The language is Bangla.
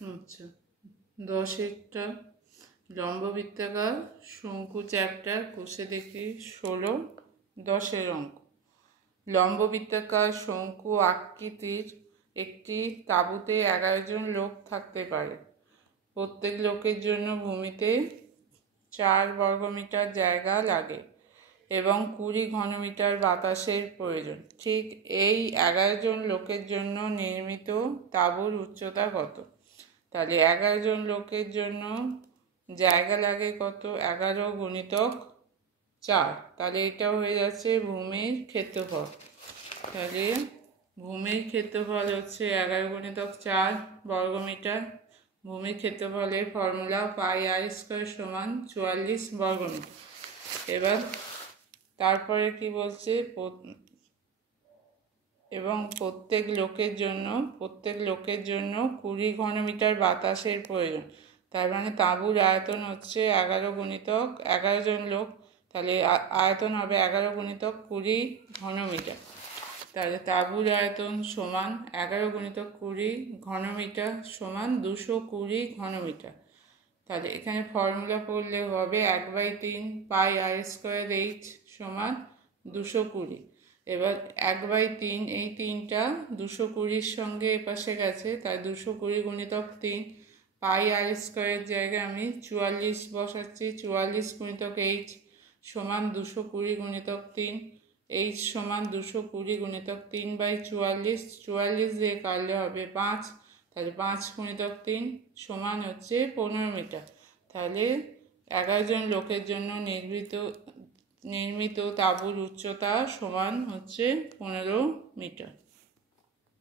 আচ্ছা, 10 লম্ব বৃত্তাকার শঙ্কু চ্যাপ্টার কোষে দেখি 16 10 অঙ্ক। লম্ব বৃত্তাকার শঙ্কু আকৃতির একটি তাঁবুতে 11 জন লোক থাকতে পারে। প্রত্যেক লোকের জন্য ভূমিতে 4 বর্গমিটার জায়গা লাগে এবং 20 ঘনমিটার বাতাসের প্রয়োজন। ঠিক এই 11 জন লোকের জন্য নির্মিত তাঁবুর উচ্চতা কত? তাহলে 11 জন লোকের জন্য জায়গা লাগে কত? 11 গুণিতক 4, তাহলে এটা হয়ে যাচ্ছে ভূমির ক্ষেত্রফল। তাহলে ভূমির ক্ষেত্রফল হচ্ছে 11 গুণিতক 4 বর্গমিটার। ভূমির ক্ষেত্রফলের ফর্মুলা πr² সমান 44 বর্গমিটার। এবার তারপরে কি বলছে? এবং প্রত্যেক লোকের জন্য 20 ঘনমিটার বাতাসের প্রয়োজন। তার মানে তাঁবুর আয়তন হচ্ছে 11 গুণিতক 11 জন লোক, তাহলে আয়তন হবে 11 গুণিতক 20 ঘনমিটার। তাহলে তাঁবুর আয়তন সমান 11 গুণিতক 20 ঘনমিটার সমান 220 ঘনমিটার। তাহলে এখানে ফর্মুলা করলে হবে 1/3 πr² সমান 220। এবার 1/3, এই 3টা 220-র সঙ্গে এপাশে গেছে, তাই 220 গুণিতক 3 πr² জায়গায় আমি 44 বসাচ্ছি। 44 গুণিতক h সমান 220 গুণিতক 3, h সমান 220 গুণিতক 3/44, 44 দিয়ে কাটলে হবে 5, তাহলে 5 গুণিতক 3 সমান হচ্ছে 15 মিটার। তাহলে 11 জন লোকের জন্য নির্মিত তাঁবুর উচ্চতা সমান হচ্ছে 15 মিটার।